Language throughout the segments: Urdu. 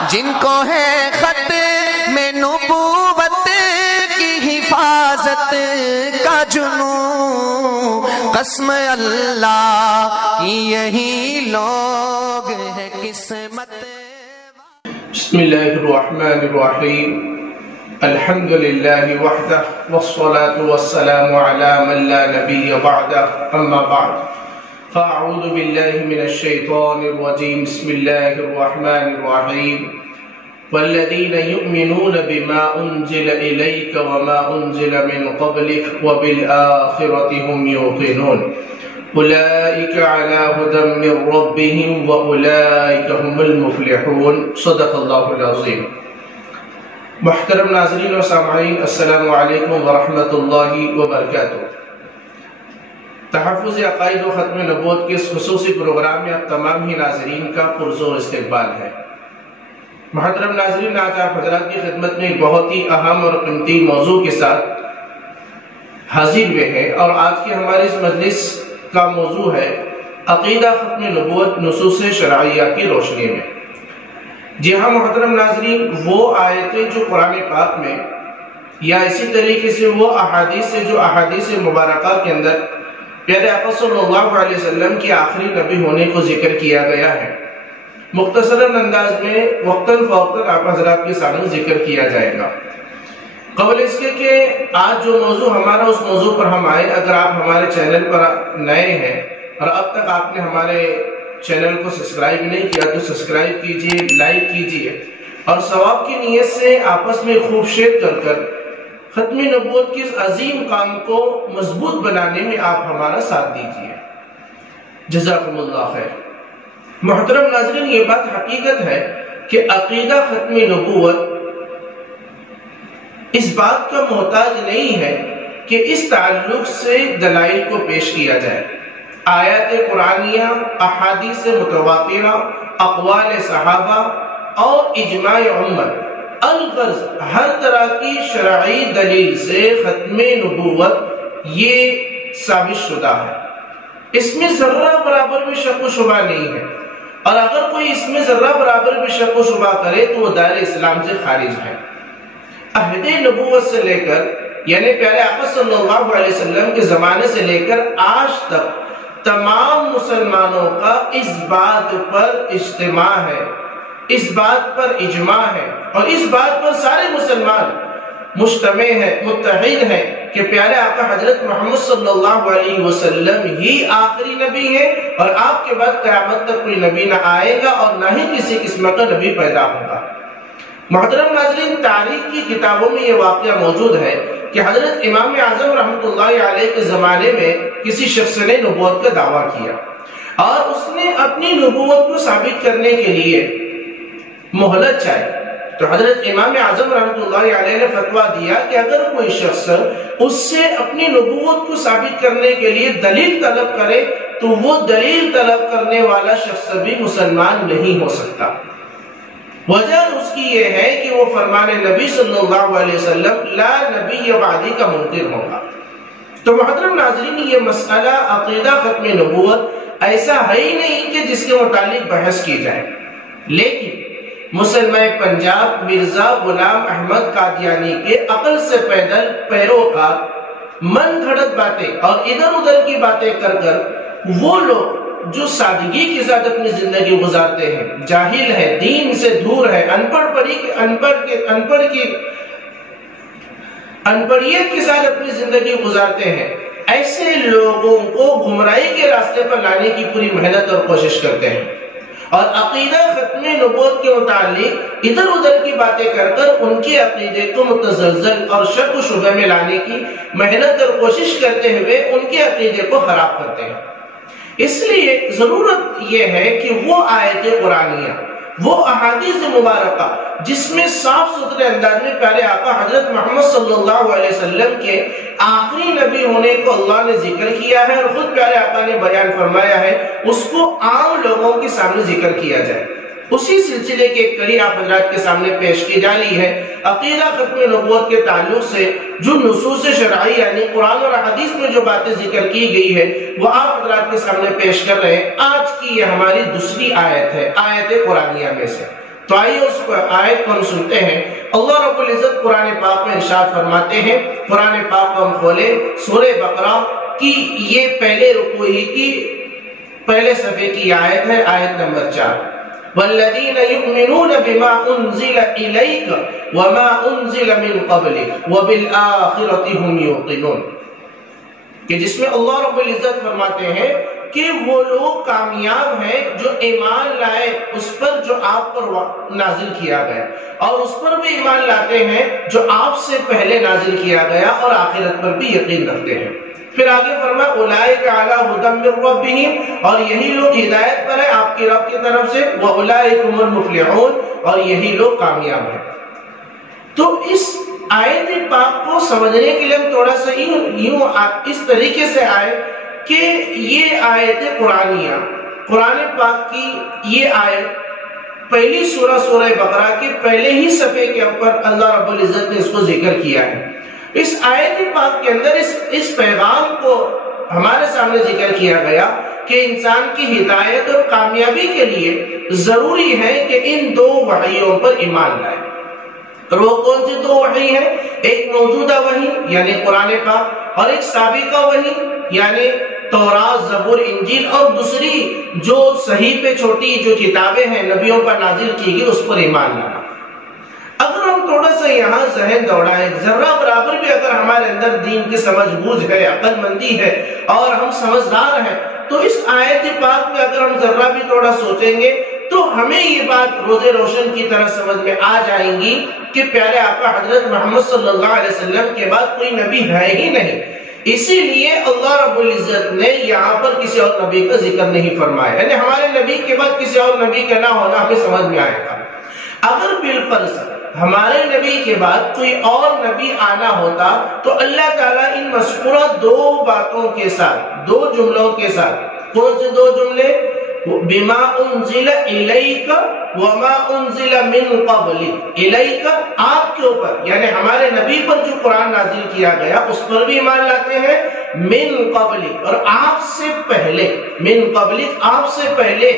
جن کو ہے خط میں نبوت کی حفاظت کا جنون، قسم اللہ کی یہی لوگ ہے قسمت۔ بسم اللہ الرحمن الرحیم، الحمد للہ وحدہ والصلاة والسلام علی من لا نبی بعدہ، اما بعد فاعوذ باللہ من الشیطان الرجیم، بسم اللہ الرحمن الرحیم، والذین یؤمنون بما انزل الیک وما انزل من قبلک وبالآخرة هم یوقنون، اولئک علی ھدی من ربہم واولئک هم المفلحون۔ صدق اللہ العظیم۔ محترم ناظرین و سامعین، السلام علیکم ورحمۃ اللہ وبرکاتہ۔ تحفظ عقائد و ختم نبوت کے اس خصوصی پروگرام میں آپ تمام ہی ناظرین کا پرزور استقبال ہے۔ محترم ناظرین، آج آپ حضرات کی خدمت میں ایک بہت ہی اہم اور قیمتی موضوع کے ساتھ حاضر ہوئے ہیں، اور آج کی ہماری اس مجلس کا موضوع ہے عقیدہ ختم نبوت نصوص شرعیہ کی روشنی میں۔ جی ہاں محترم ناظرین، وہ آیتیں جو قرآن پاک میں یا اسی طریقے سے وہ احادیث مبارکہ کے اندر پیارے آقا صلی اللہ علیہ وسلم کی آخری نبی ہونے کو ذکر کیا گیا ہے، مختصراً انداز میں وقتاً فوقتاً آپ حضرات کے سامنے ذکر کیا جائے گا۔ قبل اس کے کہ آج جو موضوع ہمارا اس موضوع پر ہم آئے، اگر آپ ہمارے چینل پر نئے ہیں اور اب تک آپ نے ہمارے چینل کو سبسکرائب نہیں کیا تو سبسکرائب کیجئے، لائک کیجئے، اور ثواب کی نیت سے آپس میں خوب شیئر کر ختم نبوت کی اس عظیم کام کو مضبوط بنانے میں آپ ہمارا ساتھ دیجئے۔ جزاکم اللہ خیر۔ محترم ناظرین، یہ بات حقیقت ہے کہ عقیدہ ختم نبوت اس بات کا محتاج نہیں ہے کہ اس تعلق سے دلائل کو پیش کیا جائے۔ آیات قرآنیہ، احادیث متواترہ، اقوال صحابہ اور اجماع امت، الغرض ہر طرح کی شرعی دلیل سے ختم نبوت یہ ثابت شدہ ہے۔ اس میں ذرہ برابر بھی شک و شبہ نہیں ہے، اور اگر کوئی اس میں ذرہ برابر بھی شک و شبہ کرے تو وہ دائرہ اسلام سے خارج ہے۔ عہد نبوت سے لے کر، یعنی پیارے آقا صلی اللہ علیہ وسلم کے زمانے سے لے کر آج تک تمام مسلمانوں کا اس بات پر اجتماع ہے، اس بات پر اجماع ہے، اور اس بات پر سارے مسلمان مجتمع ہیں، متحد ہیں کہ پیارے آقا حضرت محمد صلی اللہ علیہ وسلم ہی آخری نبی ہے، اور آپ کے بعد قیامت تک کوئی نبی نہ آئے گا اور نہ ہی کسی قسم کا نبی پیدا ہوگا۔ محترم ناظرین، تاریخ کی کتابوں میں یہ واقعہ موجود ہے کہ حضرت امام اعظم رحمۃ اللہ علیہ کے زمانے میں کسی شخص نے نبوت کا دعویٰ کیا، اور اس نے اپنی نبوت کو ثابت کرنے کے لیے مہلت چاہی، تو حضرت امام اعظم رحمۃ اللہ علیہ نے فتویٰ دیا کہ اگر کوئی شخص اس سے اپنی نبوت کو ثابت کرنے کے لیے دلیل طلب کرے تو وہ دلیل طلب کرنے والا شخص بھی مسلمان نہیں ہو سکتا۔ وجہ اس کی یہ ہے کہ وہ فرمان نبی صلی اللہ علیہ وسلم لا نبی بعدی کا منکر ہوگا۔ تو محترم ناظرین، یہ مسئلہ عقیدہ ختم نبوت ایسا ہے ہی نہیں کہ جس کے متعلق بحث کی جائے، لیکن مسلمہ پنجاب مرزا غلام احمد قادیانی کے عقل سے پیدل پیروکار من گھڑت باتیں اور ادھر ادھر کی باتیں کر وہ لوگ جو سادگی کے ساتھ اپنی زندگی گزارتے ہیں، جاہل ہے، دین سے دور ہے، انپڑھیت کے ساتھ اپنی زندگی گزارتے ہیں، ایسے لوگوں کو گمراہی کے راستے پر لانے کی پوری محنت اور کوشش کرتے ہیں، اور عقیدہ ختم نبوت کے متعلق ادھر ادھر کی باتیں کر ان کے عقیدے کو متزلزل اور شک و شبہ میں لانے کی محنت اور کوشش کرتے ہوئے ان کے عقیدے کو خراب کرتے ہیں۔ اس لیے ضرورت یہ ہے کہ وہ آیت قرآنیہ، وہ احادیث مبارکہ جس میں صاف ستھرے انداز میں پیارے آقا حضرت محمد صلی اللہ علیہ وسلم کے آخری نبی ہونے کو اللہ نے ذکر کیا ہے اور خود پیارے آقا نے بیان فرمایا ہے، اس کو عام لوگوں کے سامنے ذکر کیا جائے۔ اسی سلسلے کے ایک کڑی آپ حضرات کے سامنے پیش کی جا رہی ہے۔ عقیدہ ختم نبوت کے تعلق سے جو نصوص شرعی یعنی قرآن اور حدیث میں جو باتیں ذکر کی گئی ہے وہ آپ حضرات کے سامنے پیش کر رہے ہیں۔ آج کی یہ ہماری دوسری آیت ہے آیت قرآنیہ میں سے۔ تو آئیے اس آیت کو ہم سنتے ہیں۔ اللہ رب العزت قرآن پاک میں ارشاد فرماتے ہیں، قرآن پاک کو ہم کھولیں، سورہ بقرہ کی یہ پہلے رکوع ہی کی پہلے صفحے کی آیت ہے، آیت نمبر 4۔ والذین یؤمنون بما انزل الیک وما انزل من قبلک وبالآخرۃ هم یوقنون، کہ جس میں اللہ رب العزت فرماتے ہیں کہ وہ لوگ کامیاب ہیں جو ایمان لائے اس پر جو آپ پر نازل کیا گیا، اور اس پر بھی ایمان لاتے ہیں جو آپ سے پہلے نازل کیا گیا، اور آخرت پر بھی یقین رکھتے ہیں۔ پھر آگے فرمایا اولئک علی ھدی من ربہم، اور یہی لوگ ہدایت پر ہیں آپ کی رب کی طرف سے، واولئک هم المفلحون، اور یہی لوگ کامیاب ہیں۔ تو اس آیت پاک کو سمجھنے کے لیے ہم تھوڑا سا یوں اس طریقے سے آئے کہ یہ آیت قرآنیہ، قرآن پاک کی یہ آیت پہلی سورہ بقرہ کے پہلے ہی صفحے کے اوپر اللہ رب العزت نے اس کو ذکر کیا ہے۔ اس آیت پاک کے اندر اس پیغام کو ہمارے سامنے ذکر کیا گیا کہ انسان کی ہدایت اور کامیابی کے لیے ضروری ہے کہ ان دو وحیوں پر ایمان لائے۔ اور وہ کون سی دو وحی ہیں؟ ایک موجودہ وحی یعنی قرآن پاک، اور ایک سابقہ وحی یعنی تورات، زبور، انجیل، اور دوسری جو صحیفے چھوٹی جو کتابیں ہیں نبیوں پر نازل کی گئی اس پر ایمان لانا۔ اگر ہم تھوڑا سا یہاں ذہن دوڑائیں، ذرہ برابر بھی اگر ہمارے اندر دین کی سمجھ بوجھ ہے، عقل مندی ہے، اور ہم سمجھدار ہیں، تو اس آیت پاک میں اگر ہم ذرہ بھی تھوڑا سوچیں گے تو ہمیں یہ بات روزے روشن کی طرح سمجھ میں آ جائیں گی کہ پیارے آقا حضرت محمد صلی اللہ علیہ وسلم کے بعد کوئی نبی ہے ہی نہیں۔ اسی لیے اللہ رب العزت نے یہاں پر کسی اور نبی کا ذکر نہیں فرمایا، یعنی ہمارے نبی کے بعد کسی اور نبی کا نہ ہونا ہمیں سمجھ میں آئے گا۔ اگر بالفرض ہمارے نبی کے بعد کوئی اور نبی آنا ہوتا تو اللہ تعالیٰ ان مذکورہ دو باتوں کے ساتھ، دو جملوں کے ساتھ، کون سے دو جملے؟ بما انزل الیک وما انزل من قبلک، الیک آپ کے اوپر یعنی ہمارے نبی پر جو قرآن نازل کیا گیا اس پر بھی ایمان لاتے ہیں، من قبلک اور آپ سے پہلے، من قبلک آپ سے پہلے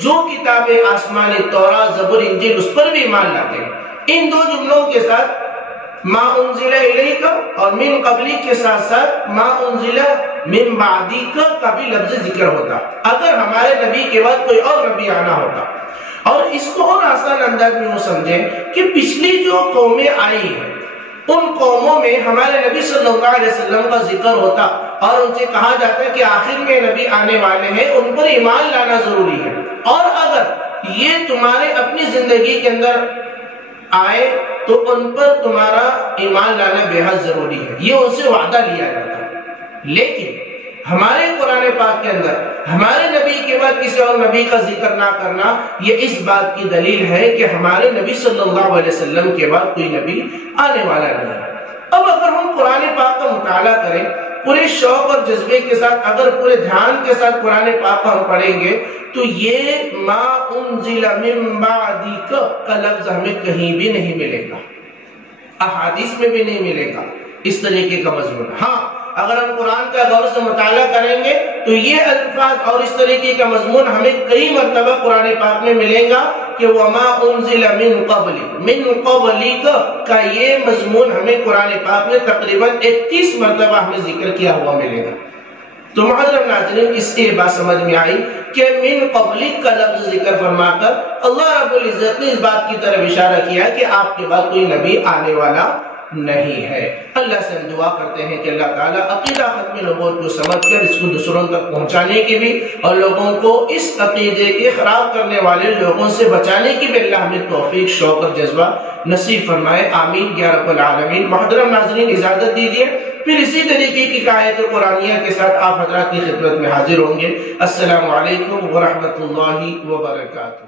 جو کتابیں آسمانی تورات، زبور، انجیل اس پر بھی ایمان لاتے ہیں۔ ان دو جملوں کے ساتھ ما انزل الیک اور من قبلک کے ساتھ ساتھ ما انزل من بعدک کا بھی لفظ ذکر ہوتا اگر ہمارے نبی کے بعد کوئی اور نبی آنا ہوتا۔ اور اس کو اور آسان انداز میں وہ سمجھیں کہ پچھلی جو قومیں آئی ہیں ان قوموں میں ہمارے نبی صلی اللہ علیہ وسلم کا ذکر ہوتا اور ان سے کہا جاتا ہے کہ آخر میں نبی آنے والے ہیں، ان پر ایمان لانا ضروری ہے، اور اگر یہ تمہارے اپنی زندگی کے اندر آئے تو ان پر تمہارا ایمان لانا بے حد ضروری ہے، یہ ان سے وعدہ لیا جاتا ہے۔ لیکن ہمارے قرآن پاک کے اندر ہمارے نبی کے بعد کسی اور نبی کا ذکر نہ کرنا یہ اس بات کی دلیل ہے کہ ہمارے نبی صلی اللہ علیہ وسلم کے بعد کوئی نبی آنے والا نہیں ہے۔ اب اگر ہم قرآن پاک کا مطالعہ کریں پورے شوق اور جذبے کے ساتھ، اگر پورے دھیان کے ساتھ قرآن پاک کو ہم پڑھیں گے تو یہ ما انزل من بعدک کا لفظ ہمیں کہیں بھی نہیں ملے گا، احادیث میں بھی نہیں ملے گا اس طریقے کا مضمون۔ ہاں اگر ہم قرآن کا غور سے مطالعہ کریں گے تو یہ الفاظ اور اس طریقے کا مضمون ہمیں کئی مرتبہ قرآن پاک میں ملے گا کہ وما انزل من قبلک، من قبلک کا یہ مضمون ہمیں قرآن پاک میں تقریباً 31 مرتبہ ہمیں ذکر کیا ہوا ملے گا۔ تو محترم ناظرین اس سے بات سمجھ میں آئی کہ من قبلک کا لفظ ذکر فرما کر اللہ رب العزت نے اس بات کی طرف اشارہ کیا کہ آپ کے بعد کوئی نبی آنے والا نہیں ہے۔ اللہ سے ہم دعا کرتے ہیں کہ اللہ تعالیٰ عقیدہ ختم نبوت کو سمجھ کر اس کو دوسروں تک پہنچانے کی بھی اور لوگوں کو اس عقیدے کے خراب کرنے والے لوگوں سے بچانے کی بھی اللہ ہمیں توفیق، شوق اور جذبہ نصیب فرمائے، آمین یا رب العالمین۔ محترم ناظرین اجازت دیجیے پھر اسی طریقے کی آیت قرآنیہ کے ساتھ آپ حضرات کی خدمت میں حاضر ہوں گے۔ السلام علیکم ورحمۃ اللہ وبرکاتہ۔